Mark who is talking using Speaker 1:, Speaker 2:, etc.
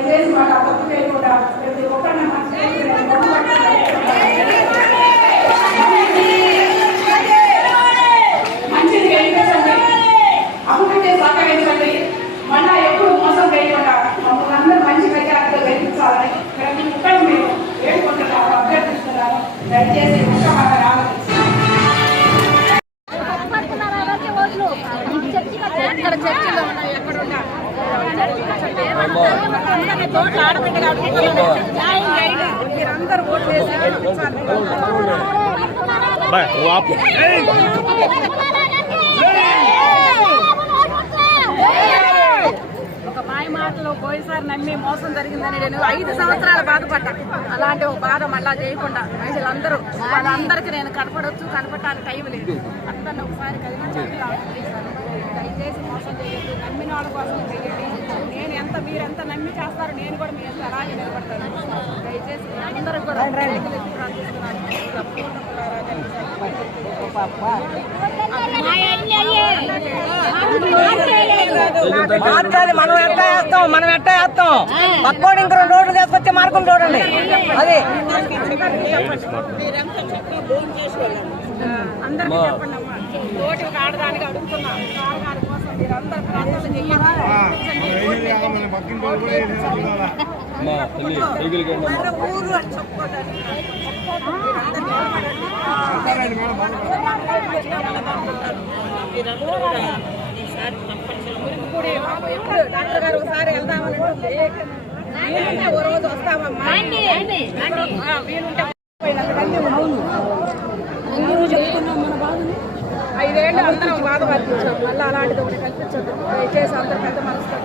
Speaker 1: దయచేసి మాకు చేయకుండా ప్రతి ఒక్కరిని మంచిది గెలిపించండి. అభివృద్ధి సహకరించండి మళ్ళా ఎప్పుడు మోసం చేయకుండా మమ్మల్ని అందరూ మంచి మెజార్టీతో గెలిపించాలని ప్రతి ఒక్కరు మీరు వేడుకుంటున్నారు అభ్యర్థిస్తున్నారు దయచేసి ఒక్క మాట రావాలి.
Speaker 2: ఎక్కడ చర్చిలో ఉన్నాయి ఎక్కడ ఉన్నా ఒక మాయ మాటలో పోయినసారి నమ్మి మోసం జరిగిందని నేను ఐదు సంవత్సరాలు బాధపడ్డా. అలాంటి ఒక బాధ మళ్ళా చేయకుండా మహిళలందరూ వాళ్ళందరికీ నేను కనపడవచ్చు కనపడటానికి టైం లేదు. అందరిని ఒకసారి కలిగించండి దయచేసి మోసం చేయొద్దు. నమ్మిన వాళ్ళ కోసం చేయండి నేను ఎంత మీరు ఎంత నమ్మి చేస్తారో నేను కూడా మీ ఎంత అలాగే నిలబడతాను. దయచేసి అందరూ కూడా
Speaker 3: మార్చాలి మనం ఎట్టా వేస్తాం మనం ఎట్టా వేస్తాం? పక్కోడు ఇంక రెండు రోడ్లు తీసుకొచ్చే మార్గం చూడండి. అది.
Speaker 2: అందరికీ చెప్పండి అమ్మా. ఒక ఆడదానికి అడుగుతున్నా. కోసం ప్రార్థన ఎప్పుడు డాక్టర్ గారు ఒకసారి వెళ్దామని ఉంటుంది. వీలుంటే ఓ రోజు వస్తామమ్మా. వీలుంటే పోయినంత మంది ఉన్నాం. ఐదేళ్ళు అందరం బాధపడుతున్నాం మళ్ళీ అలాంటిది ఒకటి కల్పించద్దు. దయచేసి అందరూ పెద్ద మనసుతో